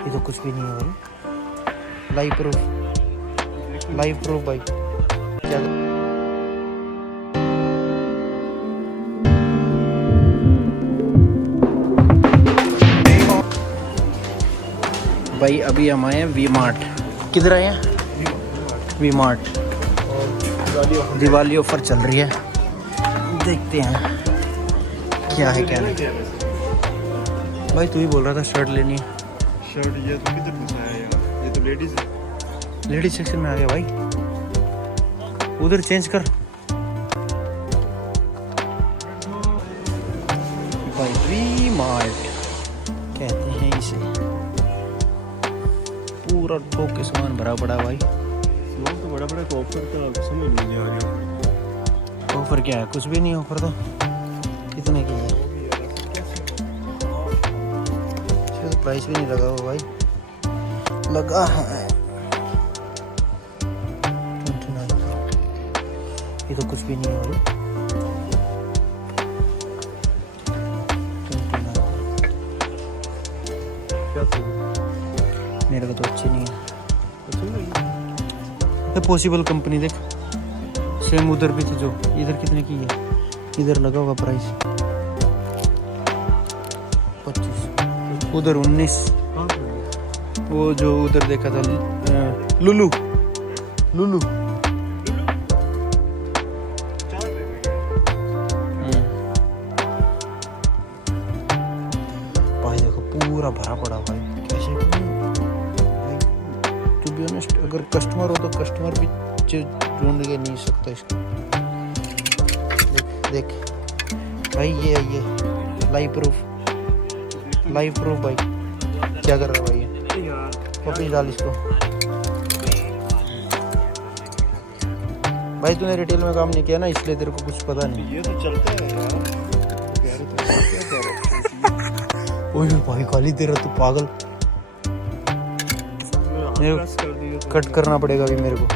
ये तो कुछ भी नहीं है भाई। लाइव प्रूफ भाई। क्या भाई अभी हम आए हैं वी मार्ट। किधर आए हैं? We mart. दिवाली ऑफर चल रही है, देखते हैं क्या है क्या नहीं। भाई तू ही बोल रहा था शर्ट लेनी है। शर्ट ये तो किधर घुसा है यार, ये तो लेडीज है। लेडीज सेक्शन में आ गया भाई, उधर चेंज कर भाई। वी मार्ट कहते हैं इसे, पूरा ठोक के सामान भरा पड़ा भाई। सामान तो बड़ा बड़ा ऑफर का समझ नहीं आ रहा। ऑफर क्या है? कुछ भी नहीं ऑफर तो। कितने की है? तो प्राइस भी नहीं लगा हुआ भाई, लगा है 29। ये तो कुछ भी नहीं है भाई। 29 मेरे को तो अच्छी नहीं है। पॉसिबल कंपनी देख, सेम उधर भी थी जो। इधर कितने की है? इधर लगा होगा प्राइस 25, उधर 19। वो जो उधर देखा था लुलु भाई देखो पूरा भरा पड़ा भाई। कैसे टू बी ऑनेस्ट, अगर कस्टमर हो तो कस्टमर भी ढूंढ के नहीं सकता इसको। देख भाई, ये लाइव प्रूफ भाई। क्या कर रहा है भाई? वापस डाल इसको भाई। तूने रिटेल में काम नहीं किया ना, इसलिए तेरे को कुछ पता नहीं। ये तो चलता है यार। ओए भाई गाली दे रहा तू, पागल। मेरे को कट करना पड़ेगा अभी मेरे को।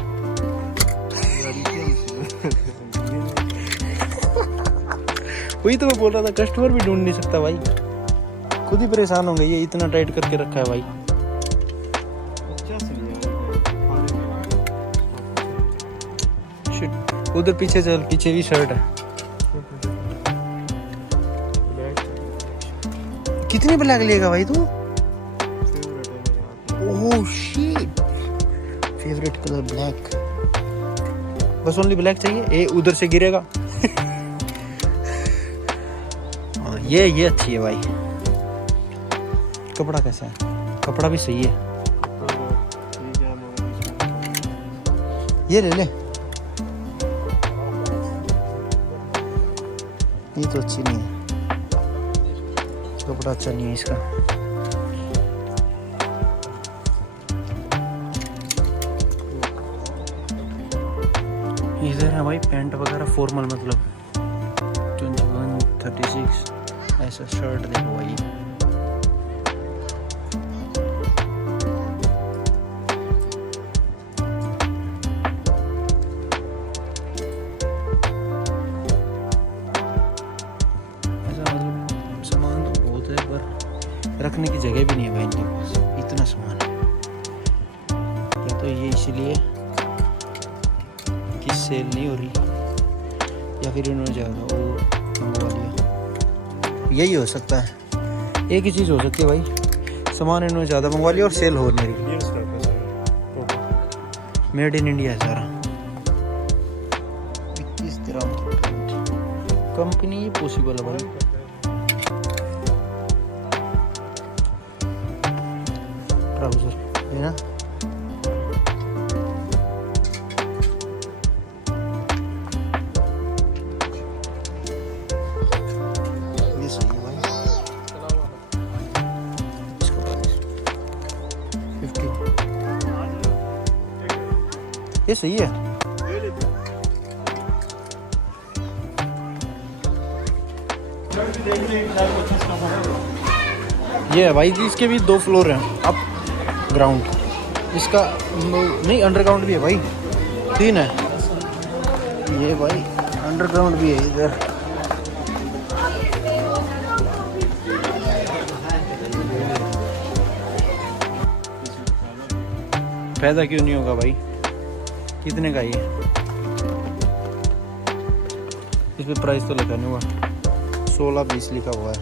वही तो मैं बोल रहा था, कस्टमर भी ढूंढ नहीं सकता भाई, खुद ही परेशान होंगे। ये इतना टाइट करके रखा है भाई। शिट, उधर पीछे चल, पीछे भी शर्ट है। कितनी ब्लैक लेगा भाई तू? Oh shit, favourite colour black. बस ओनली ब्लैक चाहिए? ये उधर से गिरेगा। ये अच्छी है भाई। कपड़ा कैसा है? कपड़ा भी सही है। ये ले। ये तो अच्छी नहीं है, कपड़ा अच्छा नहीं है इसका। इधर है भाई पैंट वगैरह फॉर्मल, मतलब 21, 36 ऐसा शर्ट देखो भाई। सामान तो बहुत है, पर रखने की जगह भी नहीं है भाई इनके पास, इतना सामान है। या तो ये इसीलिए कि सेल नहीं हो रही, या फिर इन्होंने ज़्यादा वो मंगवा लिया। यही हो सकता है, एक ही चीज़ हो सकती है भाई। सामान इन्होंने ज़्यादा मंगवा लिया और सेल हो नहीं रही। मेड इन इंडिया है सारा। 21 दिरहम कंपनी पॉसिबल है भाई। ट्राउजर है ना, ये सही है भाई। इसका प्राइस 50, ये सही है। ये है भाई जी, इसके भी 2 फ्लोर हैं, अप ग्राउंड। इसका नहीं, अंडरग्राउंड भी है भाई, 3 है। ये भाई अंडरग्राउंड भी है इधर। फायदा क्यों नहीं होगा भाई। कितने का ये? इस पे प्राइस तो लिखा नहीं हुआ, 16-20 लिखा हुआ है।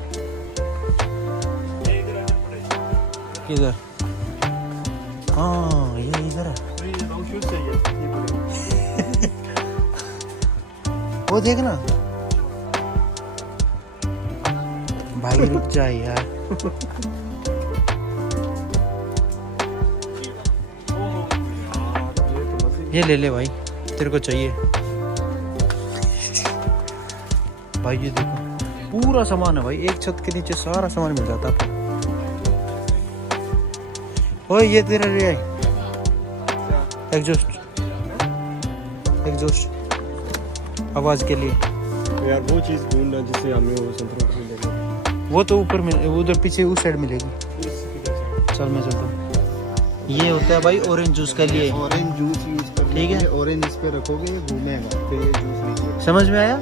किधर? हाँ ये इधर है। वो देखना भाई, रुक जा यार। ये ले ले भाई, तेरे को चाहिए भाई। ये देखो पूरा सामान है भाई, एक छत के नीचे सारा सामान मिल जाता है आपको। ओए ये तेरे लिए एग्जॉस्ट आवाज के लिए। यार वो चीज ढूंढना जिससे हमें वो संतरा मिलेगा। वो तो ऊपर मिले, उधर पीछे उस साइड मिलेगी। चल मैं चलता हूँ। ये होता है भाई ऑरेंज जूस के लिए। ऑरेंज जूस यूज करने ठीक है। के लिए ऑरेंज इस पे रखोगे, ये घूमेगा, फिर ये जूस लीजिए। समझ में आया?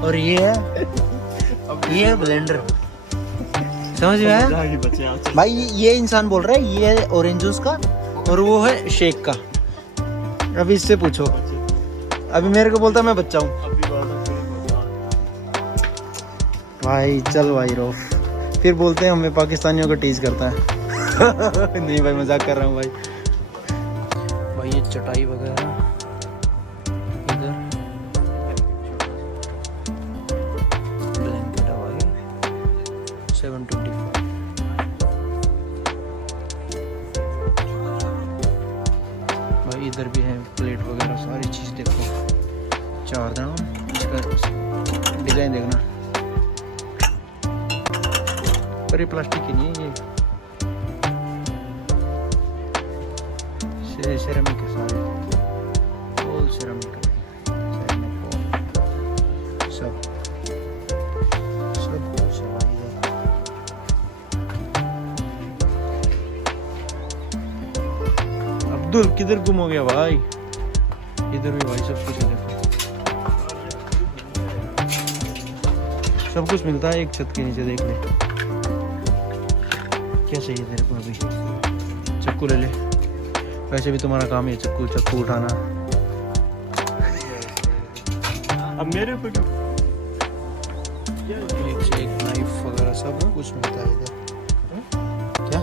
और ये है ब्लेंडर। समझ में आया बच्चे यहाँ से भाई? ये इंसान बोल रहा है ये है ऑरेंज जूस का और वो है शेक का। अभी इससे पूछो, अभी मेरे को बोलता मैं बच्चा हूँ अभी बात भाई। चल भाई रो, फिर बोलते हैं हमें पाकिस्तानियों को टीज करता है। नहीं भाई मजाक कर रहा हूँ भाई। भाई ये चटाई वगैरह इधर, ब्लैंकेट आ गई 725। भाई इधर भी है प्लेट वगैरह सारी चीज देखो। 4 दाम, इसका डिजाइन देखना। पर ये प्लास्टिक की नहीं है, ये सिरेमिक है सारे, ऑल सिरेमिक है। सब कुछ है भाई इधर। अब्दुल किधर गुम हो गया भाई? इधर भी भाई सब कुछ है देखो, सब कुछ मिलता है एक छत के नीचे। देख ले क्या चाहिए तेरे को। अभी चक्कू ले ले, वैसे भी तुम्हारा काम है चक्कू उठाना। अब मेरे ऊपर एक से एक नाइफ वगैरह सब कुछ मिलता है इधर। क्या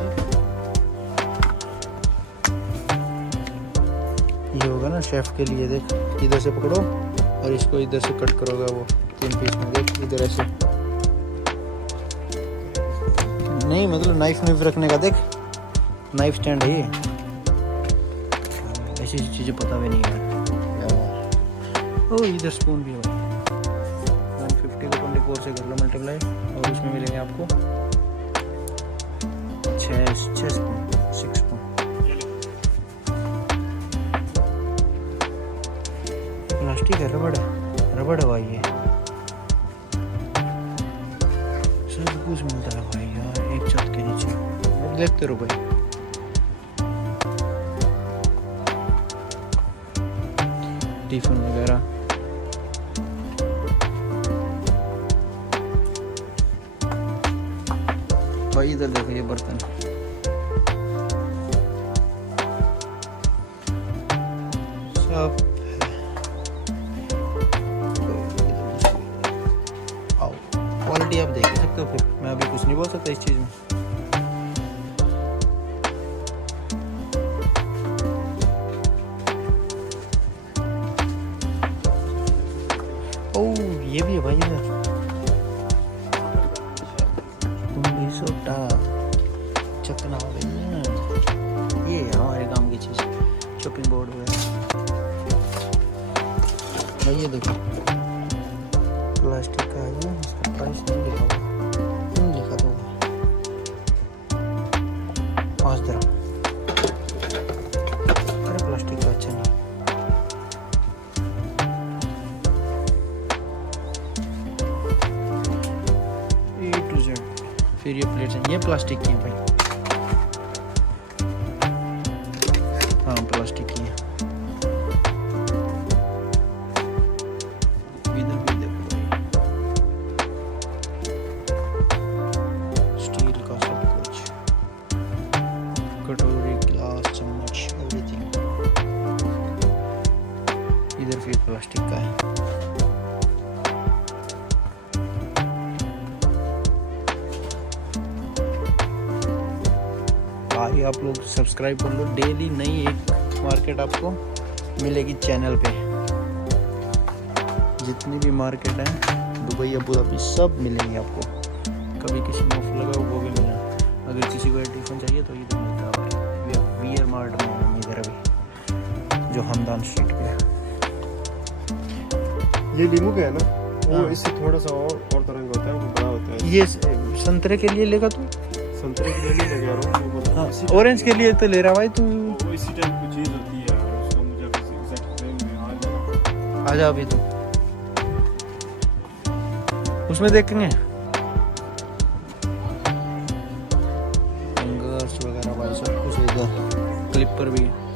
ये होगा ना शेफ के लिए? देख इधर से पकड़ो और इसको इधर से कट करोगे, वो 3 पीस में। देख इधर ऐसे नहीं, मतलब नाइफ रखने का। देख नाइफ स्टैंड है ये। ऐसी चीज़ें पता भी नहीं है। ओ इधर स्पून भी है 150 को 24 से कर लो मल्टीप्लाई, और उसमें मिलेंगे आपको 6 स्पून, 6 स्पून। प्लास्टिक है, रबड़ है भाई। ये सब कुछ मिलता है भाई यार एक छत के नीचे। अब देखते रहो भाई। टिफिन वगैरह भाई। इधर देखो ये बर्तन, सब आओ। क्वालिटी आप देख सकते हो, फिर मैं अभी कुछ नहीं बोल सकता इस चीज़ में। ये भी है भाई इधर। सोटा चकना हो गई है ये हमारे काम की चीज़, शॉपिंग बोर्ड वगैरह। भाई ये देखो प्लास्टिक का है ये, इसका प्राइस नहीं लिखा हुआ। लिखा तो 5 दिरहम। अरे प्लास्टिक का अच्छा नहीं। फिर ये प्लेट्स हैं, ये प्लास्टिक की हैं भाई। हाँ प्लास्टिक की हैं। इधर भी देखो भाई, स्टील का सब कुछ, कटोरी गिलास प्लास्टिक का है। भाई आप लोग सब्सक्राइब कर लो, डेली नई एक मार्केट आपको मिलेगी चैनल पे। जितनी भी मार्केट है दुबई अबू धाबी सब मिलेंगे आपको। कभी किसी में ऑफर लगा वो भी मिला। अगर किसी को टिफिन चाहिए तो इधर मिलता है भाई, वियर मार्ट में है इधर अभी, जो हमदान स्ट्रीट पे है। ये लीमू का है ना, वो हाँ। इससे थोड़ा सा और तरह का होता है, वो बड़ा होता है। ये संतरे के लिए लेगा तू? संतरे के लिए नहीं लगा रहा हूँ, वो हाँ, इसी ऑरेंज के लिए तो ले रहा भाई तू। वो इसी टाइप की चीज़ होती है, और उसका मुझे एग्जैक्ट नेम नहीं याद है। आ जा अभी तू, उसमें देखेंगे हैंगर्स वगैरह भाई, सब कुछ इधर, क्लिपर भी है।